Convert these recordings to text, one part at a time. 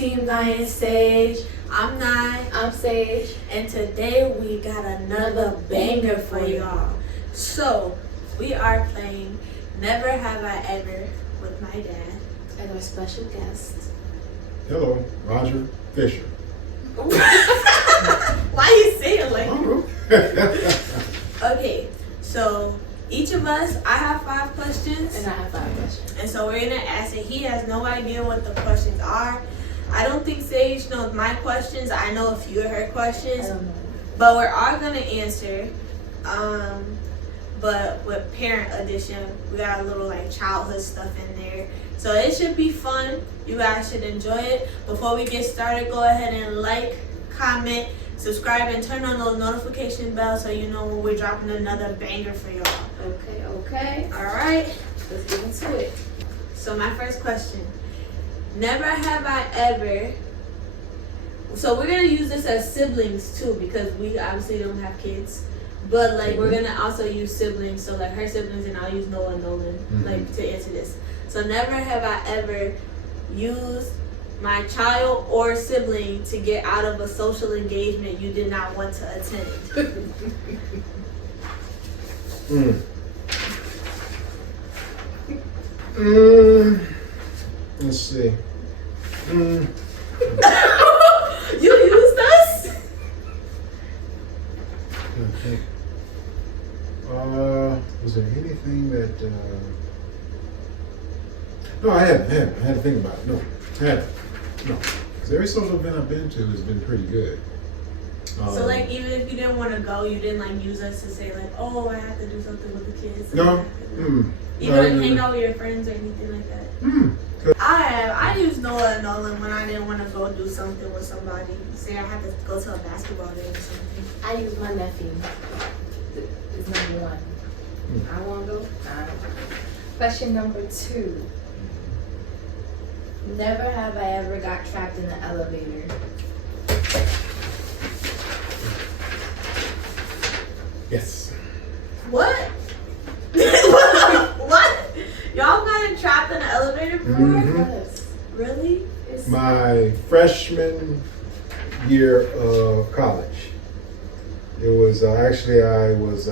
Team Lion Sage. I'm Nye. I'm Sage. And today we got another banger for y'all. So, we are playing Never Have I Ever with my dad. And our special guest. Hello, Roger Fisher. Why you saying like that? Okay, so each of us, I have 5 questions. And I have 5 questions. And so we're going to ask it. He has no idea what the questions are. I don't think Sage knows my questions. I know a few of her questions. I don't know. But we're all going to answer. But with parent edition, we got a little like childhood stuff in there. So it should be fun. You guys should enjoy it. Before we get started, go ahead and like, comment, subscribe, and turn on those notification bells so you know when we're dropping another banger for y'all. Okay. All right. Let's get into it. So my first question. Never have I ever... So we're going to use this as siblings too because we obviously don't have kids. But like we're going to also use siblings. So like her siblings and I'll use Noah and Nolan like to answer this. So never have I ever used my child or sibling to get out of a social engagement you did not want to attend. Let's see. You used us? Okay. Was there anything that? No, I haven't. I had to think about it. No, I haven't. No, because every social event I've been to has been pretty good. So like even if you didn't want to go, you didn't like use us to say like, oh, I have to do something with the kids. No. Even like hang out with your friends or anything like that. I used Noah and Nolan when I didn't want to go do something with somebody. Say I had to go to a basketball game or something. I use my nephew. It's number 1. I want to go. Question number 2. Never have I ever got trapped in an elevator. Yes. What? What? Y'all got trapped in an elevator before? Yes. Really? My freshman year of college. It was actually I was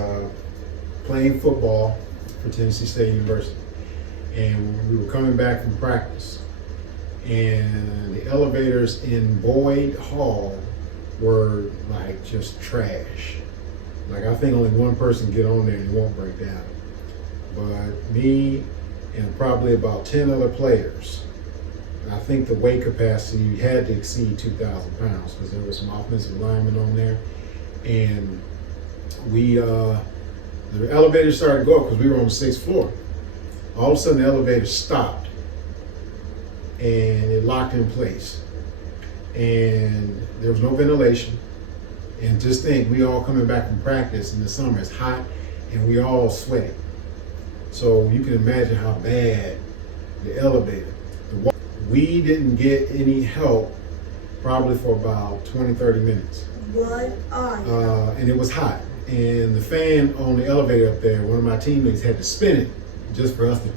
playing football for Tennessee State University, and we were coming back from practice, and the elevators in Boyd Hall were like just trash. Like I think only one person can get on there and it won't break down. But me and probably about 10 other players, I think the weight capacity had to exceed 2,000 pounds because there were some offensive linemen on there. And we, the elevator started to go up because we were on the 6th floor. All of a sudden the elevator stopped and it locked in place. And there was no ventilation. And just think, we all coming back from practice in the summer, it's hot and we all sweating. So you can imagine how bad the elevator. We didn't get any help probably for about 20, 30 minutes. What? And it was hot. And the fan on the elevator up there, one of my teammates had to spin it just for us to,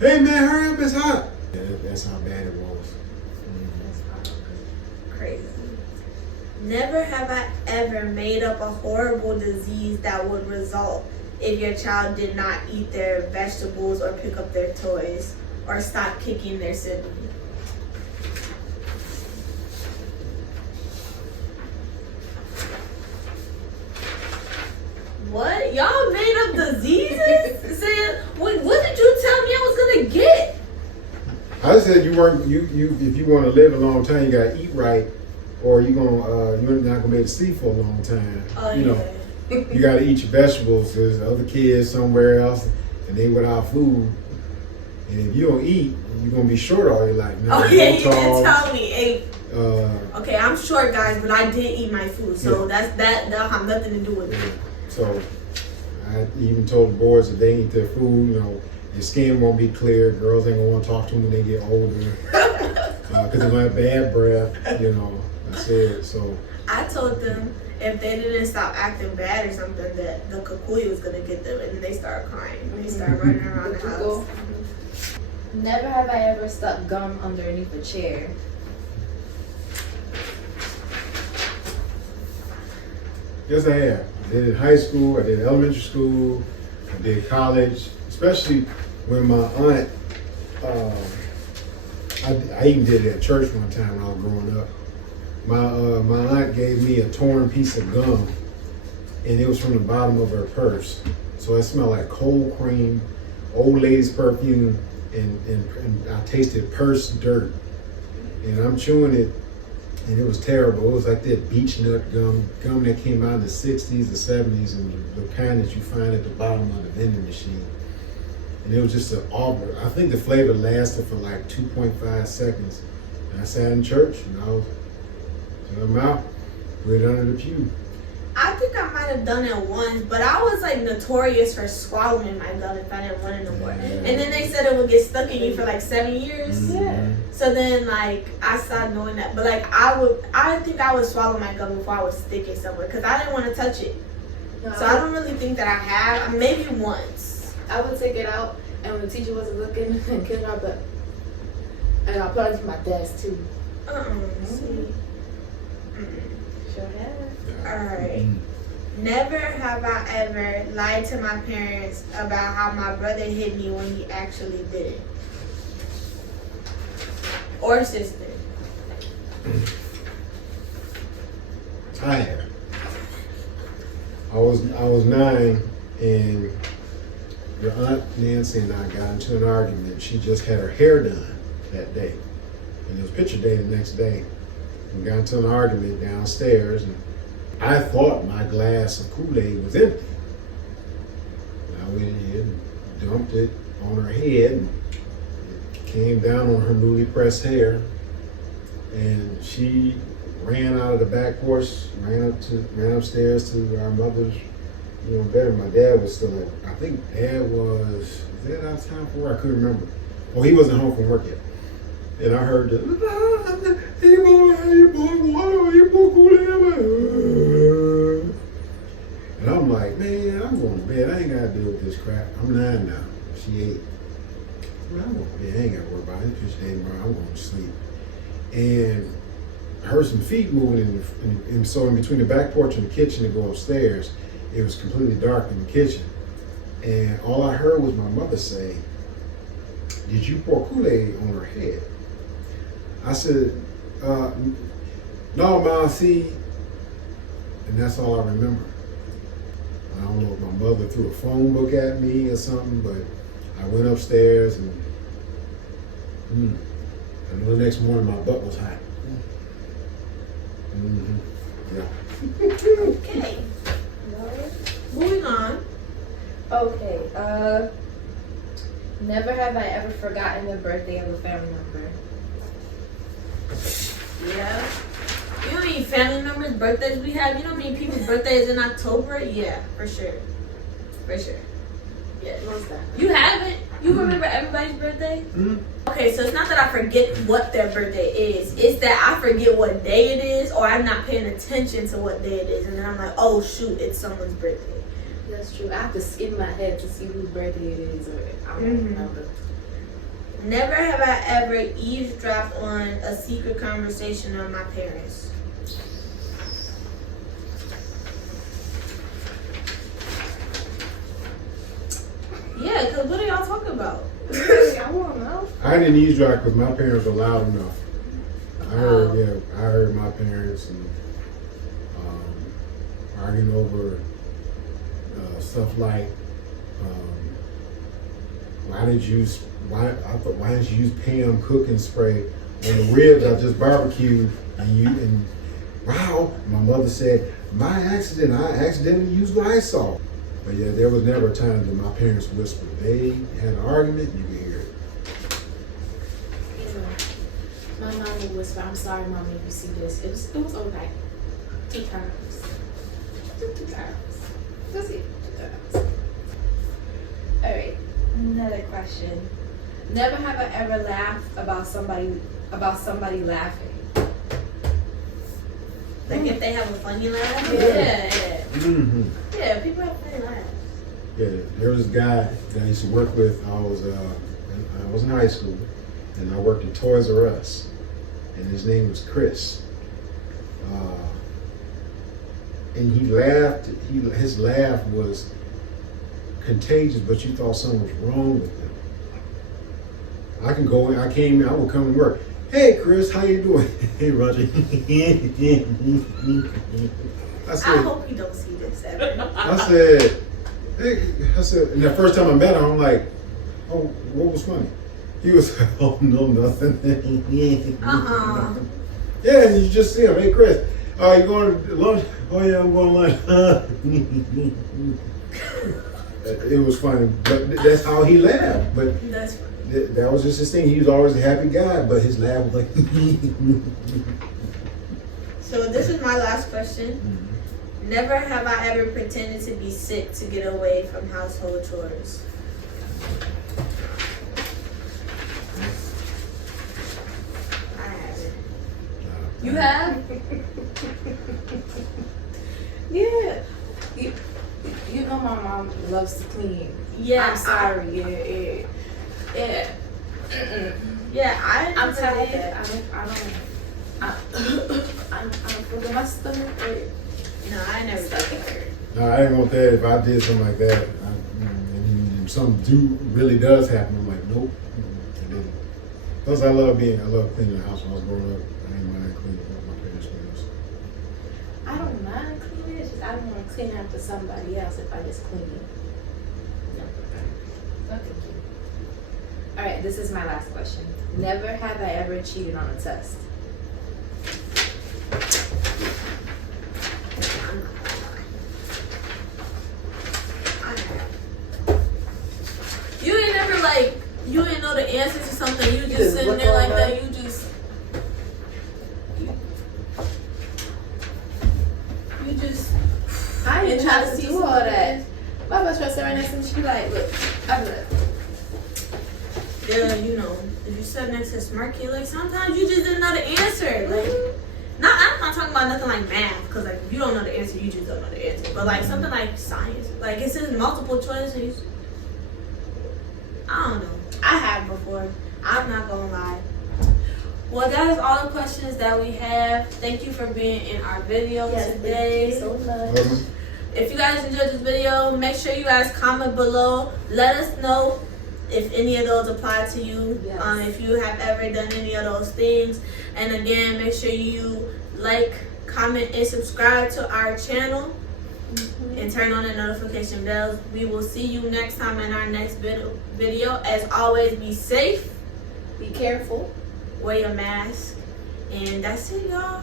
hey man, hurry up, it's hot. Yeah, that's how bad it was. Crazy. Never have I ever made up a horrible disease that would result if your child did not eat their vegetables or pick up their toys or stop kicking their sibling. What? Y'all made up diseases? Saying, what did you tell me I was gonna get? I said you weren't. You if you want to live a long time, you gotta eat right, or you're not gonna be able to see for a long time. Oh, you know, you gotta eat your vegetables. There's other kids somewhere else, and they without food. And if you don't eat, you're gonna be short all your life. Oh yeah, you did tell me. Hey, okay, I'm short, guys, but I did eat my food, so that have nothing to do with it. So I even told the boys if they eat their food, you know, your skin won't be clear. Girls ain't gonna want to talk to them when they get older because they're gonna have bad breath. You know, I said so. I told them if they didn't stop acting bad or something, that the kikuyu was gonna get them, and then they started crying. They started running around the house. Never have I ever stuck gum underneath a chair. Yes, I have. I did it in high school, I did elementary school, I did college, especially when my aunt, I even did it at church one time when I was growing up. My aunt gave me a torn piece of gum, and it was from the bottom of her purse. So it smelled like cold cream, old lady's perfume, and I tasted purse dirt. And I'm chewing it, and it was terrible. It was like that beech nut gum that came out in the 60s, the 70s, and the kind that you find at the bottom of the vending machine. And it was just an awful, I think the flavor lasted for like 2.5 seconds. And I sat in church, and I was, took them out, put it under the pew. I think I might have done it once, but I was like notorious for swallowing my gum if I didn't want it no more. And then they said it would get stuck in you for like 7 years. Yeah. So then like I stopped doing that. But like I think I would swallow my gum before I would stick it somewhere because I didn't want to touch it. No, So I don't really think that I have. Maybe once. I would take it out, and when the teacher wasn't looking, and get it out, but and I'll put it to my desk too. See. Sure have. Alright. Never have I ever lied to my parents about how my brother hit me when he actually didn't. Or sister. I have. I was 9, and your aunt Nancy and I got into an argument. She just had her hair done that day, and it was picture day the next day. We got into an argument downstairs, and I thought my glass of Kool-Aid was empty. And I went ahead and dumped it on her head, and it came down on her newly pressed hair, and she ran out of the back porch, ran upstairs to our mother's, bedroom. My dad was still at, I think Dad was Dad out of town for work? I couldn't remember. Oh, he wasn't home from work yet. And I heard the, hey boy, Kool-Aid. And I'm like, man, I'm going to bed. I ain't got to deal with this crap. I'm 9 now. She 8. Well, I'm going to bed. I ain't got to worry about it. It's day tomorrow. I'm going to sleep. And I heard some feet moving and so in between the back porch and the kitchen to go upstairs, it was completely dark in the kitchen. And all I heard was my mother say, did you pour Kool-Aid on her head? I said, no, Ma, see. And that's all I remember. I don't know if my mother threw a phone book at me or something, but I went upstairs and I know the next morning my butt was hot. Yeah. Okay. Moving on. Okay. Never have I ever forgotten the birthday of a family member. Yeah. You know how many family members' birthdays we have? You know how many people's birthdays in October? Yeah, for sure. For sure. Yeah. Most definitely. You haven't? You remember everybody's birthday? Mm-hmm. Okay, so it's not that I forget what their birthday is. It's that I forget what day it is, or I'm not paying attention to what day it is, and then I'm like, oh shoot, it's someone's birthday. That's true. I have to skim my head to see whose birthday it is, or I don't remember. Never have I ever eavesdropped on a secret conversation of my parents. Yeah, because what are y'all talking about? I won't know. I didn't eavesdrop because my parents were loud enough. I heard my parents and arguing over stuff like why didn't you use Pam cooking spray on the ribs I just barbecued and wow, my mother said I accidentally used Lysol. But yeah, there was never a time that my parents whispered. They had an argument, you could hear it. My mom would whisper, I'm sorry, Mommy, if you see this. It was okay. 2 times. Just 2 times. That's it. 2 times. Alright, another question. Never have I ever laughed about somebody laughing. Like if they have a funny laugh? Yeah. Mm-hmm. Yeah, people have funny laughs. Yeah, there was this guy that I used to work with. I I was in high school, and I worked at Toys R Us, and his name was Chris. And he laughed. His laugh was contagious, but you thought something was wrong with him. I can go in. I came in. I would come to work. Hey, Chris, how you doing? Hey, Roger. I hope you don't see this ever. I said, hey, and the first time I met him, I'm like, oh, what was funny? He was, oh, no, nothing. Yeah, and you just see him. Hey, Chris, you going to lunch? Oh, yeah, I'm going to lunch. It was funny, but that's how he laughed. But That's funny. That was just his thing. He was always a happy guy, but his laugh was like. So this is my last question. Never have I ever pretended to be sick to get away from household chores. I haven't. You have? Yeah. You know my mom loves to clean. Yeah. I'm sorry. Yeah. Yeah, I'm tired. I don't feel in my stomach. No, I never did that. No, I didn't want that. If I did something like that, and something really does happen, I'm like, nope. I didn't. Plus, I love cleaning the house when I was growing up. I didn't mind cleaning up my parents' house. I don't mind cleaning. It's just I don't want to clean after somebody else if I just clean it. Okay. All right, this is my last question. Never have I ever cheated on a test. You ain't never you ain't know the answer to something. You just sitting there like that. You just I and didn't try try to to see do all something. that. My best friend sat right next to me. She be like, look, I'm like, yeah, you know, if you sat next to a smart kid, like sometimes you just didn't know the answer. Like, I'm not talking about nothing like math, because like if you don't know the answer, you just don't know the answer. But like something like science, like it says multiple choices. I don't know. I have before. I'm not gonna lie. Well, that is all the questions that we have. Thank you for being in our video today. Thank you so much. If you guys enjoyed this video, make sure you guys comment below. Let us know if any of those apply to you. Yes. If you have ever done any of those things. And again, make sure you like, comment, and subscribe to our channel. And turn on the notification bells. We will see you next time in our next video. As always, be safe. Be careful. Wear your mask. And that's it, y'all.